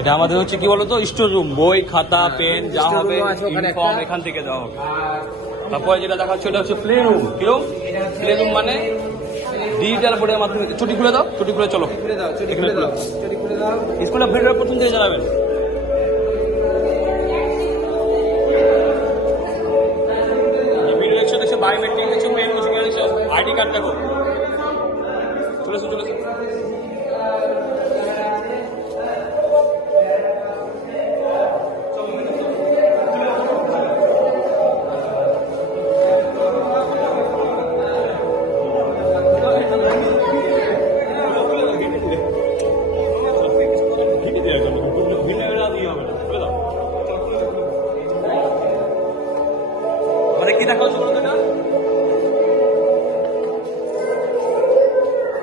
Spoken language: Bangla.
এটা আমাদের হচ্ছে কি বলতো স্টোর রুম, বই খাতা পেন যা হবে ইউনিফর্ম এখান থেকে দেওয়া হবে। তারপরে যেটা দেখাচ্ছে ওটা হচ্ছে প্লে রুম। কিরকম প্লে রুম মানে ডিজিটাল বোর্ডের মাধ্যমে। ছুটি খুলে দাও, ছুটি খুলে চলো স্কুলে ভিড়ের প্রথম থেকে জানাবেন। ভিডিও দেখছো দেখছো বায়োমেট্রিক দেখছো পেন দেখছো দেখছো আইডি কার্ড দেখো। চলেছো চলেছো। কি দেখা হচ্ছে